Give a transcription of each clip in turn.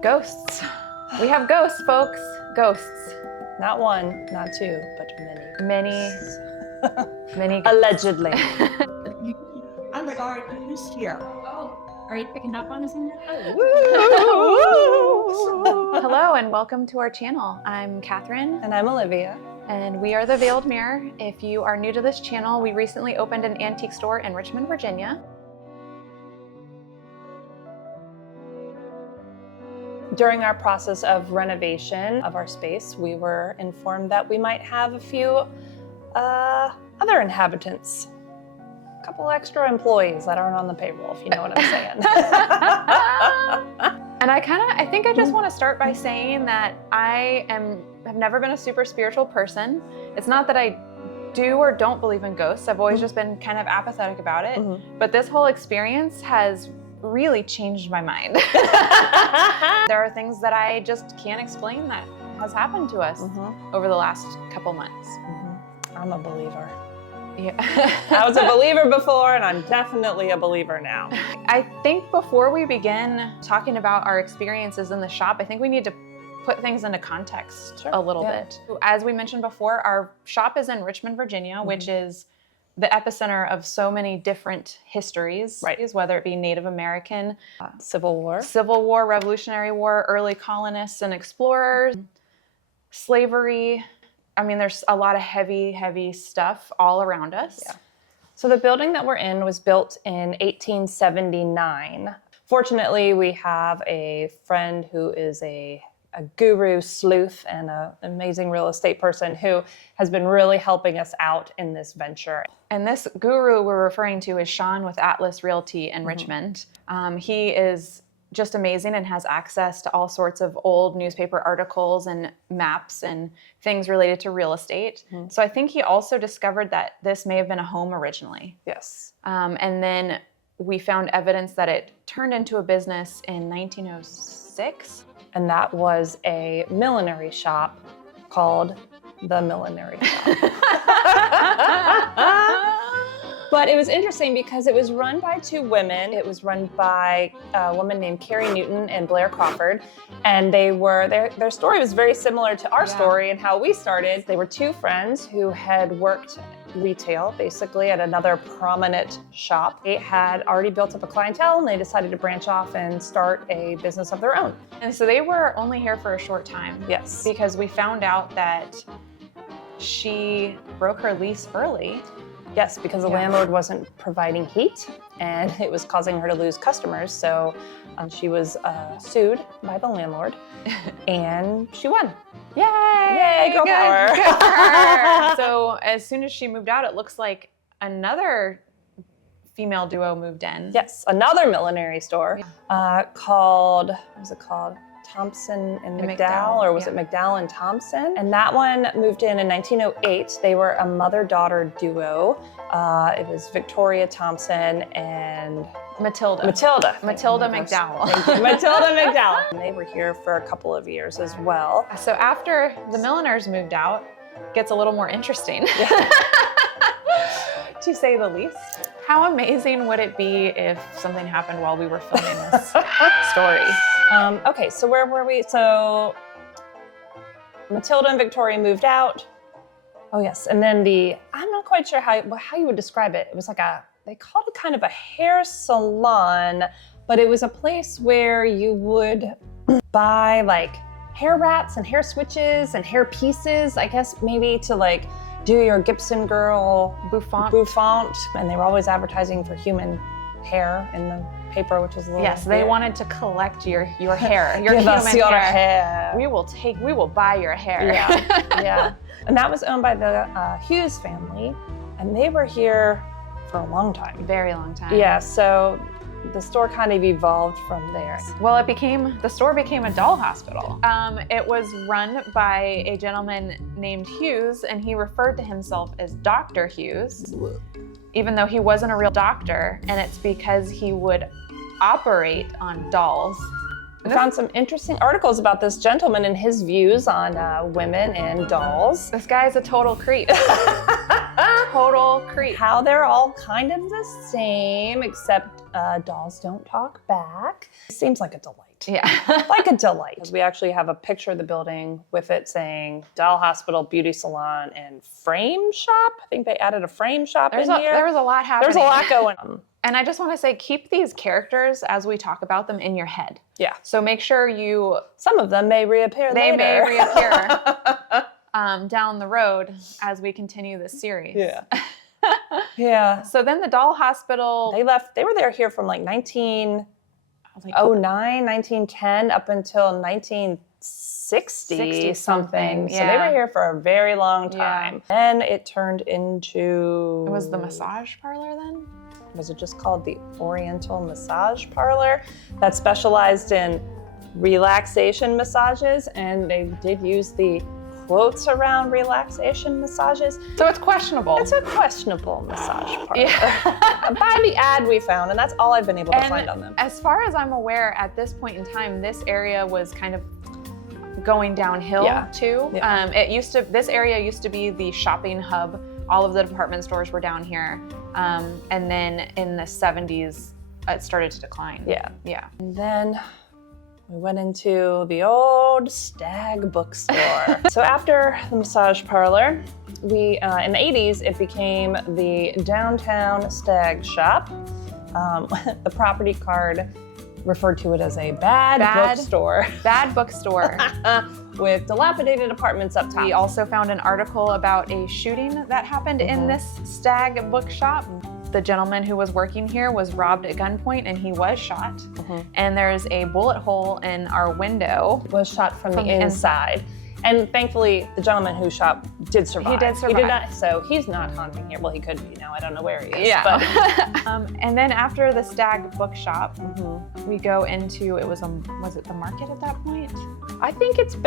Ghosts. We have ghosts, folks. Ghosts. Not one, not two, but many. Many. Allegedly. I'm the guard who's here. Oh, are you picking up on us in there? Hello and welcome to our channel. I'm Catherine. And I'm Olivia. And we are The Veiled Mirror. If you are new to this channel, we recently opened an antique store in Richmond, Virginia. During our process of renovation of our space, we were informed that we might have a few other inhabitants. A couple extra employees that aren't on the payroll, if you know what I'm saying. And I think I just want to start by saying that have never been a super spiritual person. It's not that I do or don't believe in ghosts. I've always just been kind of apathetic about it. But this whole experience has really changed my mind. There are things that I just can't explain that has happened to us over the last couple months. I'm a believer. Yeah. I was a believer before, and I'm definitely a believer now. I think before we begin talking about our experiences in the shop, I think we need to put things into context a little bit. As we mentioned before, our shop is in Richmond, Virginia, which is the epicenter of so many different histories, whether it be Native American, Civil War, Revolutionary War, early colonists and explorers, slavery. I mean, there's a lot of heavy stuff all around us. Yeah. So the building that we're in was built in 1879. Fortunately, we have a friend who is a guru sleuth and an amazing real estate person who has been really helping us out in this venture. And this guru we're referring to is Sean with Atlas Realty in Richmond. He is just amazing and has access to all sorts of old newspaper articles and maps and things related to real estate. So I think he also discovered that this may have been a home originally. Yes. And then we found evidence that it turned into a business in 1906. And that was a millinery shop called The Millinery Shop. But it was interesting because it was run by two women. It was run by a woman named Carrie Newton and Blair Crawford. And their story was very similar to our story and how we started. They were two friends who had worked retail, basically, at another prominent shop. They had already built up a clientele and they decided to branch off and start a business of their own. And so they were only here for a short time. Yes. Because we found out that she broke her lease early. Yes, because the landlord wasn't providing heat and it was causing her to lose customers. So she was sued by the landlord and she won. Yay! Yay, girl power. Good for her. So as soon as she moved out, it looks like another female duo moved in. Yes, another millinery store called, what was it called? Thompson and McDowell, or was it McDowell and Thompson? And that one moved in 1908. They were a mother-daughter duo. It was Victoria Thompson and Matilda McDowell. McDowell. Thank you. Matilda McDowell. And they were here for a couple of years as well. So after the milliners moved out, it gets a little more interesting, to say the least. How amazing would it be if something happened while we were filming this story? Okay, so where were we? So Matilda and Victoria moved out. Oh yes, and then I'm not quite sure how you would describe it. It was like they called it kind of a hair salon, but it was a place where you would buy like hair wraps and hair switches and hair pieces, I guess maybe to like do your Gibson girl bouffant. And they were always advertising for human hair in the paper, which was a little Yes, they wanted to collect your hair, your Give human us your hair. hair. We will buy your hair. Yeah. And that was owned by the Hughes family, and they were here for a long time. Very long time. Yeah, so the store kind of evolved from there. Well, the store became a doll hospital. It was run by a gentleman named Hughes, and he referred to himself as Dr. Hughes, even though he wasn't a real doctor, and it's because he would operate on dolls. I found some interesting articles about this gentleman and his views on women and dolls. This guy's a total creep. Total creep. How they're all kind of the same, except dolls don't talk back. Seems like a delight. Yeah. Like a delight. We actually have a picture of the building with it saying Doll Hospital, Beauty Salon, and Frame Shop. I think they added a frame shop in here. There was a lot happening. There's a lot going on. And I just want to say, keep these characters as we talk about them in your head. Yeah. So make sure Some of them may reappear they later. may reappear down the road as we continue this series. Yeah. Yeah. So then the Doll Hospital. They were there here from like 1909, 1910 up until 1960 something. Yeah. So they were here for a very long time. Yeah. Then it turned into... It was the massage parlor then? Was it just called the Oriental Massage Parlor? That specialized in relaxation massages, and they did use the quotes around relaxation massages. So it's questionable. It's a questionable massage parlor. Yeah. By the ad we found, and that's all I've been able to find on them. As far as I'm aware, at this point in time, this area was kind of going downhill too. Yeah. This area used to be the shopping hub. All of the department stores were down here. And then in the 70s, it started to decline. Yeah. Yeah. And then we went into the old Stag bookstore. So after the massage parlor, in the 80s, it became the downtown Stag shop. The property card referred to it as a bad bookstore. Bad bookstore. With dilapidated apartments up top. We also found an article about a shooting that happened in this Stag bookshop. The gentleman who was working here was robbed at gunpoint and he was shot. And there's a bullet hole in our window. Was shot from the inside. And thankfully, the gentleman who shot did survive. He did survive. He did not, so he's not haunting here. Well, he could be now. I don't know where he is. Yeah. But and then after the Stag bookshop, we go into, was it the market at that point? I think it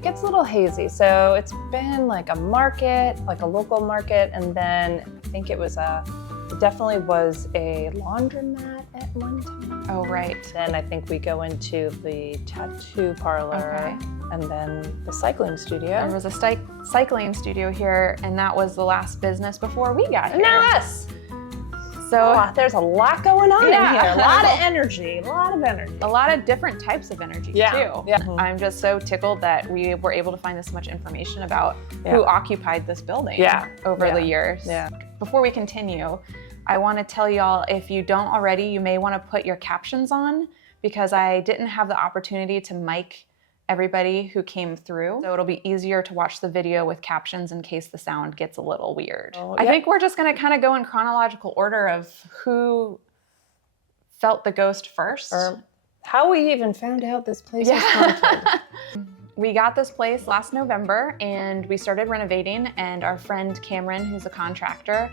gets a little hazy. So it's been like a market, like a local market. And then I think it definitely was a laundromat at one time. Oh, right. Then I think we go into the tattoo parlor and then the cycling studio. There was a cycling studio here, and that was the last business before we got here. Now us. So there's a lot going on in here. A lot of energy. A lot of different types of energy too. Yeah. I'm just so tickled that we were able to find this much information about who occupied this building over the years. Yeah. Before we continue, I want to tell y'all, if you don't already, you may want to put your captions on, because I didn't have the opportunity to mic everybody who came through. So it'll be easier to watch the video with captions in case the sound gets a little weird. I think we're just gonna kind of go in chronological order of who felt the ghost first. Or how we even found out this place was haunted. We got this place last November and we started renovating, and our friend Cameron, who's a contractor,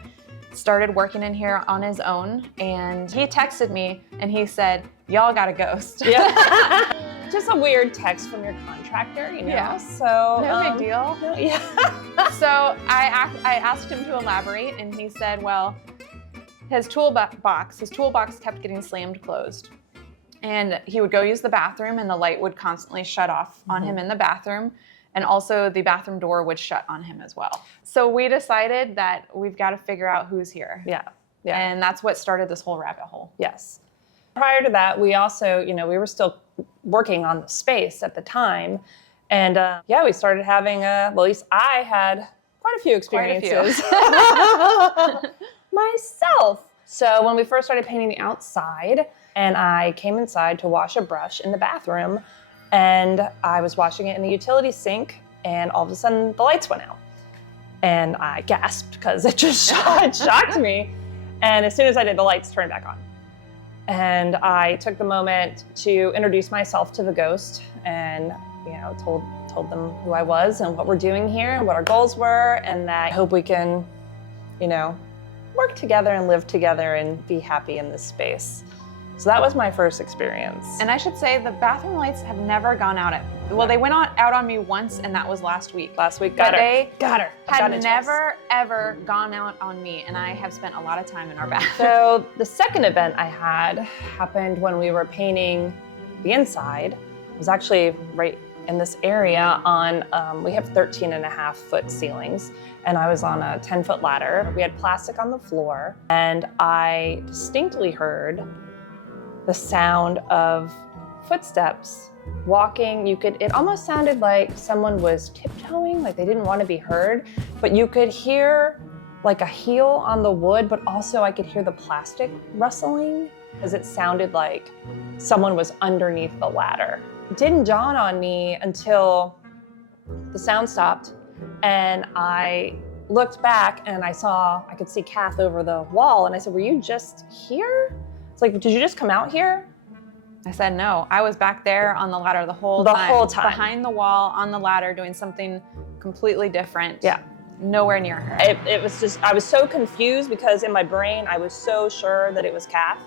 started working in here on his own, and he texted me and he said, "Y'all got a ghost." Yeah. Just a weird text from your contractor, you know? Yeah. So no big deal. No, yeah. So I asked him to elaborate, and he said, well, his toolbox kept getting slammed closed. And he would go use the bathroom and the light would constantly shut off on him in the bathroom. And also the bathroom door would shut on him as well. So we decided that we've got to figure out who's here. Yeah. Yeah. And that's what started this whole rabbit hole. Yes. Prior to that, we also, we were still working on the space at the time. And we started having, at least I had quite a few experiences myself. So when we first started painting the outside, and I came inside to wash a brush in the bathroom, and I was washing it in the utility sink, and all of a sudden the lights went out. And I gasped because it just shocked me. And as soon as I did, the lights turned back on. And I took the moment to introduce myself to the ghost and, told them who I was and what we're doing here and what our goals were, and that I hope we can, work together and live together and be happy in this space. So that was my first experience. And I should say the bathroom lights have never gone out they went out on me once, and that was last week. Got her. Had never, ever gone out on me, and I have spent a lot of time in our bathroom. So the second event I had happened when we were painting the inside. It was actually right in this area we have 13.5-foot ceilings, and I was on a 10-foot ladder. We had plastic on the floor, and I distinctly heard the sound of footsteps walking. It almost sounded like someone was tiptoeing, like they didn't want to be heard, but you could hear like a heel on the wood, but also I could hear the plastic rustling because it sounded like someone was underneath the ladder. It didn't dawn on me until the sound stopped and I looked back and I could see Kath over the wall, and I said, "Were you just here?" It's like, "Did you just come out here?" I said, no, I was back there on the ladder the whole time. The whole time. Behind the wall, on the ladder, doing something completely different. Yeah. Nowhere near her. It was just, I was so confused because in my brain, I was so sure that it was Kath,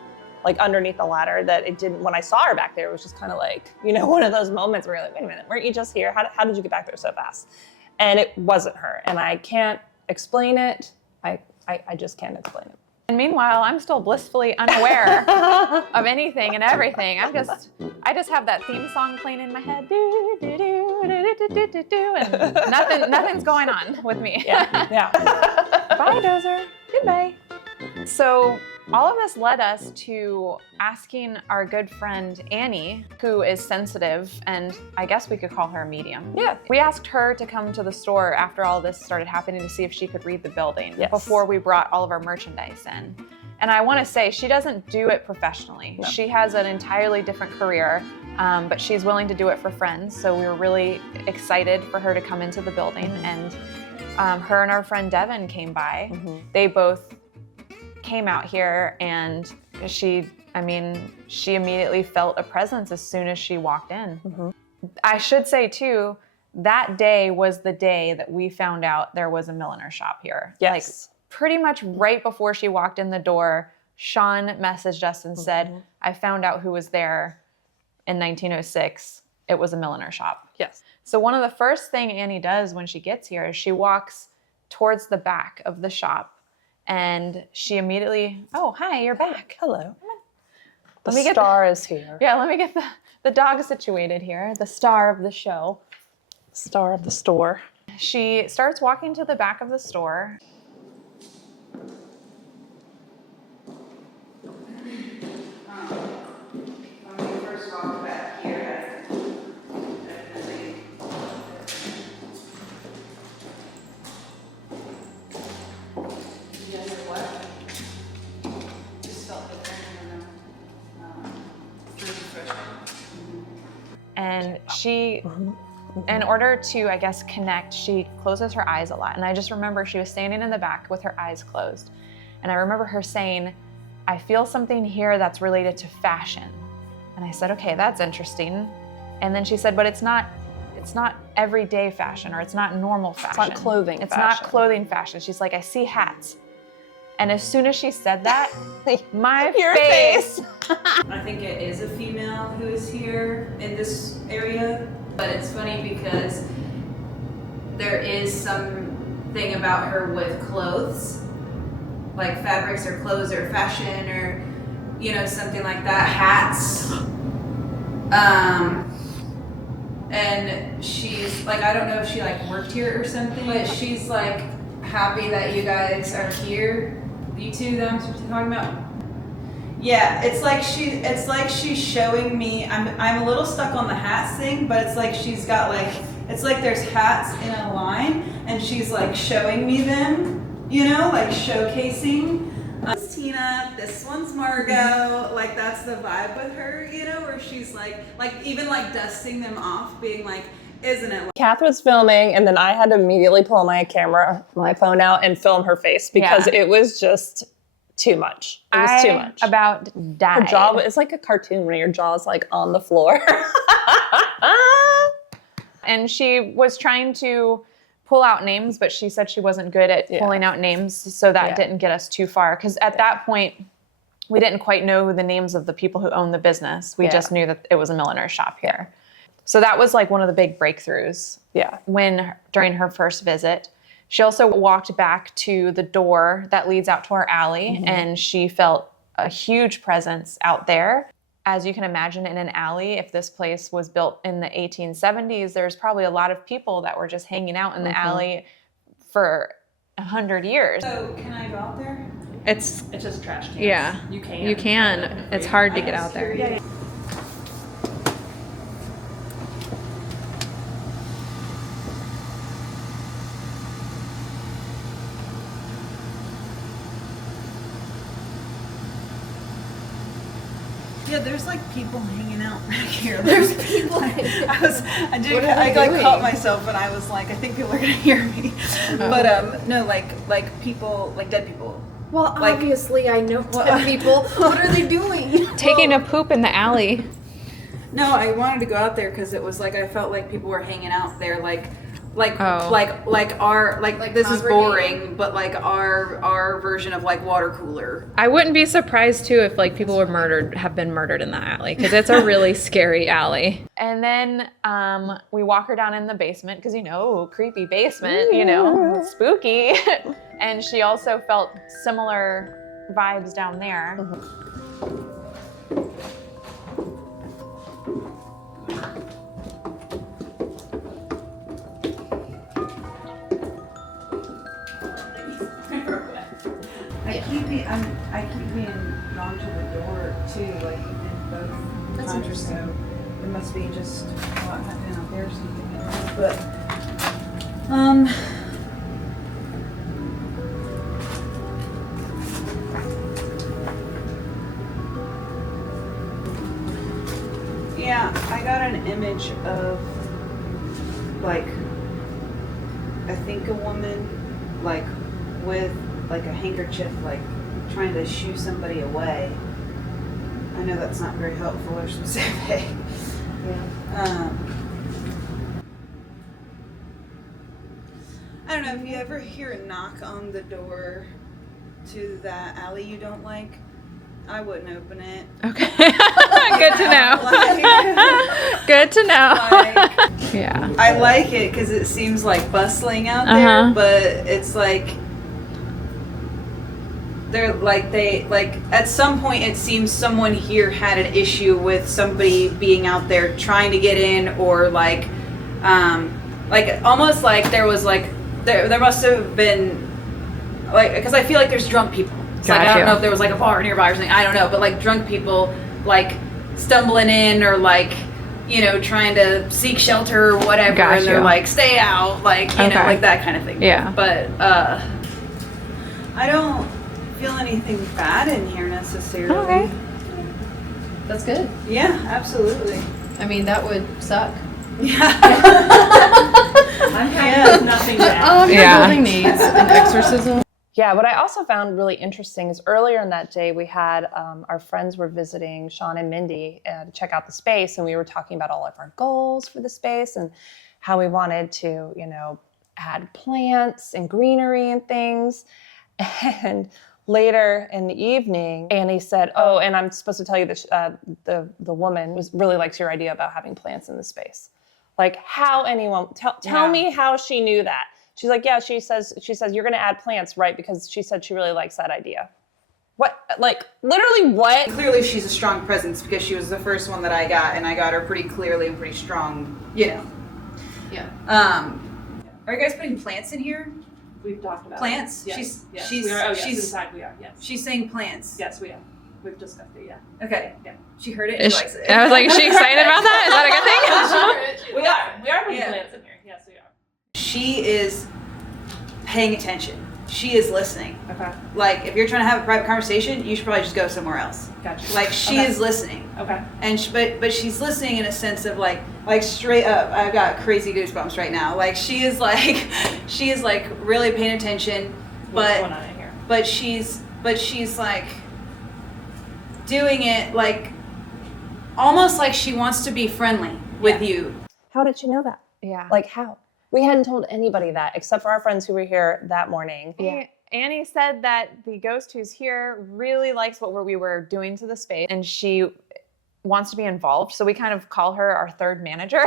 like underneath the ladder, that it didn't, when I saw her back there, it was just kind of like, you know, one of those moments where you're like, wait a minute, weren't you just here? How did you get back there so fast? And it wasn't her. And I can't explain it. I just can't explain it. And meanwhile, I'm still blissfully unaware of anything and everything. I just have that theme song playing in my head, do, do, do, do, do, do, do, do, and nothing's going on with me. Yeah. Bye, Dozer. Goodbye. So all of this led us to asking our good friend Annie, who is sensitive, and I guess we could call her a medium. Yeah. We asked her to come to the store after all this started happening to see if she could read the building before we brought all of our merchandise in. And I want to say she doesn't do it professionally. No. She has an entirely different career, but she's willing to do it for friends. So we were really excited for her to come into the building, and her and our friend Devin came by. Mm-hmm. They both came out here, and she immediately felt a presence as soon as she walked in. Mm-hmm. I should say too, that day was the day that we found out there was a milliner shop here. Yes. Like pretty much right before she walked in the door, Sean messaged us and said, I found out who was there in 1906. It was a milliner shop. Yes. So one of the first thing Annie does when she gets here is she walks towards the back of the shop. And she immediately, oh, hi, you're back. Hello. The star is here. Yeah, let me get the dog situated here, the star of the show. Star of the store. She starts walking to the back of the store. When we first walked back here, definitely. And she, in order to, I guess, connect, she closes her eyes a lot. And I just remember she was standing in the back with her eyes closed. And I remember her saying, I feel something here that's related to fashion. And I said, okay, that's interesting. And then she said, but it's not everyday fashion, or it's not normal fashion. It's not clothing It's fashion. not clothing fashion. She's like, I see hats. And as soon as she said that, my Your face. I think it is a female who is here in this area, but it's funny because there is something about her with clothes, like fabrics or clothes or fashion or, you know, something like that, hats. And she's like, I don't know if she like worked here or something, but she's like happy that you guys are here. You two that I'm talking about? Yeah, it's like she's showing me. I'm a little stuck on the hats thing, but it's like she's got like, it's like there's hats in a line, and she's like showing me them, you know, like showcasing. This is Tina, this one's Margot. Like that's the vibe with her, you know, where she's like even like dusting them off, being like, isn't it? Kath was filming, and then I had to immediately pull my phone out and film her face because it was just too much. It was too much. About died. Her jaw, it's like a cartoon when your jaw's like on the floor. And she was trying to pull out names, but she said she wasn't good at pulling out names, so that didn't get us too far. Because at that point, we didn't quite know the names of the people who owned the business. We just knew that it was a milliner shop here. So that was like one of the big breakthroughs. Yeah. During her first visit. She also walked back to the door that leads out to our alley, and she felt a huge presence out there. As you can imagine, in an alley, if this place was built in the 1870s, there's probably a lot of people that were just hanging out in the alley for 100 years. So can I go out there? It's just trash cans. Yeah. You can. You can. It's hard to get out there. Yeah. Yeah, there's like people hanging out back here. There's people. I caught myself and I was like, I think people are gonna hear me. But no, like people, like dead people. Well, Like- obviously I know dead people. What are they doing? Taking a poop in the alley. No, I wanted to go out there because it was like I felt like people were hanging out there, like Oh. our this is congregating? boring, but like our version of like water cooler. I wouldn't be surprised too if like people have been murdered in that alley, because it's a really scary alley. And then we walk her down in the basement because creepy basement, spooky. And she also felt similar vibes down there. I keep being drawn to the door too, like in both. That's times, interesting. So it must be just a lot happening out there or something. But yeah, I got an image of like I think a woman like with like a handkerchief, like trying to shoo somebody away. I know that's not very helpful or specific. Yeah. I don't know if you ever hear a knock on the door to that alley you don't like. I wouldn't open it. Okay. Good to know. Good to know. Yeah. I like it because it seems like bustling out there, Uh-huh. but it's like at some point it seems someone here had an issue with somebody being out there trying to get in, or like almost like there was like there must have been like, because I feel like there's drunk people. It's like, I don't know if there was like a bar nearby or something, I don't know, but like drunk people like stumbling in, or like trying to seek shelter or whatever, and they're like, stay out, like you know, like that kind of thing. Yeah. But I don't feel anything bad in here necessarily. Okay. That's good. Yeah, absolutely. I mean, that would suck. Yeah. I'm happy with nothing bad. Your Yeah. building needs an exorcism. Yeah, what I also found really interesting is earlier in that day, we had our friends were visiting Sean and Mindy to check out the space, and we were talking about all of our goals for the space and how we wanted to, add plants and greenery and things. And later in the evening, Annie said, "Oh, and I'm supposed to tell you that the woman really likes your idea about having plants in the space." Like, how anyone tell me how she knew that. She's like, yeah, she says you're going to add plants, right? Because she said she really likes that idea. What? Like, literally what? Clearly she's a strong presence because she was the first one that I got, and I got her pretty clearly and pretty strong, Yeah. Are you guys putting plants in here? We've talked about Plants? It. Yes, She's- yes, she's- we are. Oh, yes, she's- inside we are. Yes, She's saying plants. yes, we are. We've discussed it. Yeah, Okay. Yeah. She heard it. Is She she- likes it. I was like, is she excited about that? Is that a good thing? we are. We are putting Yeah. plants in here. Yes, we are. She is paying attention. She is listening. Okay, Like, if you're trying to have a private conversation, you should probably just go somewhere else. gotcha. Like, she Okay. is listening. Okay. And but she's listening in a sense of like straight up, I've got crazy goosebumps right now. Like, she is like really paying attention, What's going but on in here? but she's like doing it like almost like she wants to be friendly with you. How did she know that? Yeah. Like, how? We hadn't told anybody that except for our friends who were here that morning. Annie said that the ghost who's here really likes what we were doing to the space, and she wants to be involved. So we kind of call her our third manager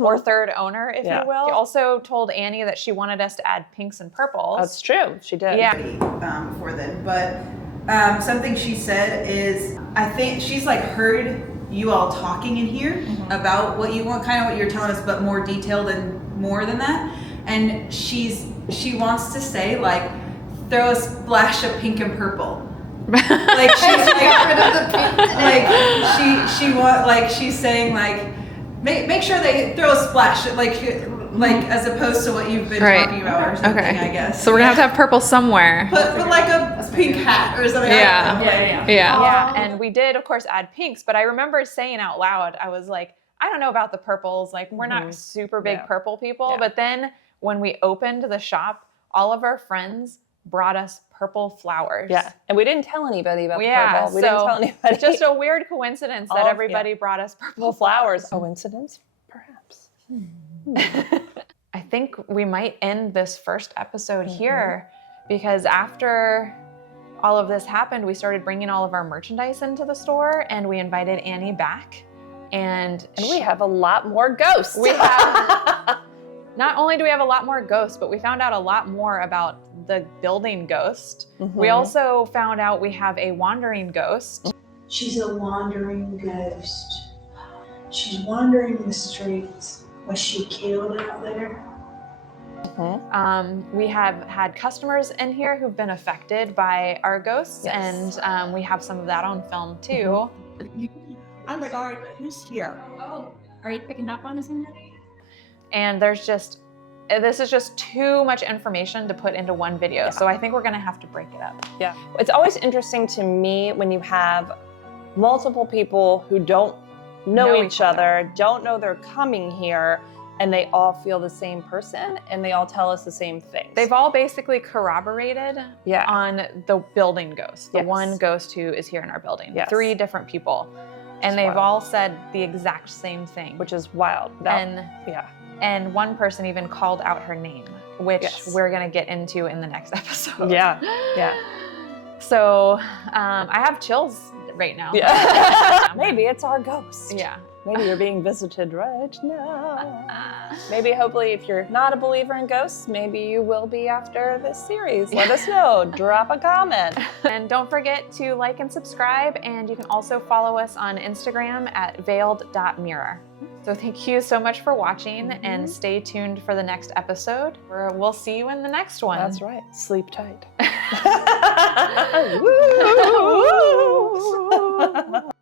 or third owner, if Yeah. you will. She also told Annie that she wanted us to add pinks and purples. That's true. She did. Yeah. For them, but something she said is, I think she's like heard you all talking in here about what you want, kind of what you're telling us, but more detailed and more than that. And she wants to say like, throw a splash of pink and purple. Like she's like, she's saying like, make sure they throw a splash, like as opposed to what you've been Right. talking about or something, Okay. I guess. So we're gonna have purple somewhere. Put like a pink hat or something. Yeah. I don't know, like- Yeah. And we did, of course, add pinks, but I remember saying out loud, I was like, I don't know about the purples. Like, we're not super big Yeah. purple people. Yeah. But then when we opened the shop, all of our friends brought us purple flowers. Yeah, and we didn't tell anybody about the Yeah, purple. We didn't so tell anybody. It's just a weird coincidence that Oh, everybody brought us purple flowers. Coincidence? Perhaps. I think we might end this first episode here because after all of this happened, we started bringing all of our merchandise into the store and we invited Annie back. And we have a lot more ghosts. We have, not only do we have a lot more ghosts, but we found out a lot more about the building ghost. We also found out we have a wandering ghost. She's a wandering ghost. She's wandering the streets. Was she killed out there? We have had customers in here who've been affected by our ghosts, Yes. and we have some of that on film too. I'm the guard who's here. Oh, are you picking up on us in there? And this is just too much information to put into one video. So I think we're gonna have to break it up. Yeah. It's always interesting to me when you have multiple people who don't know each other, don't know they're coming here, and they all feel the same person and they all tell us the same things. They've all basically corroborated on the building ghost, the one ghost who is here in our building. Yes. 3 different people. And they've all said the exact same thing. which is wild. And one person even called out her name, which we're gonna get into in the next episode. Yeah. So I have chills right now. Yeah. Maybe it's our ghost. Yeah. Maybe you're being visited right now. Maybe, hopefully, if you're not a believer in ghosts, maybe you will be after this series. Let us know. Drop a comment. And don't forget to like and subscribe. And you can also follow us on Instagram at veiled.mirror. So thank you so much for watching and stay tuned for the next episode. We'll see you in the next one. That's right. Sleep tight.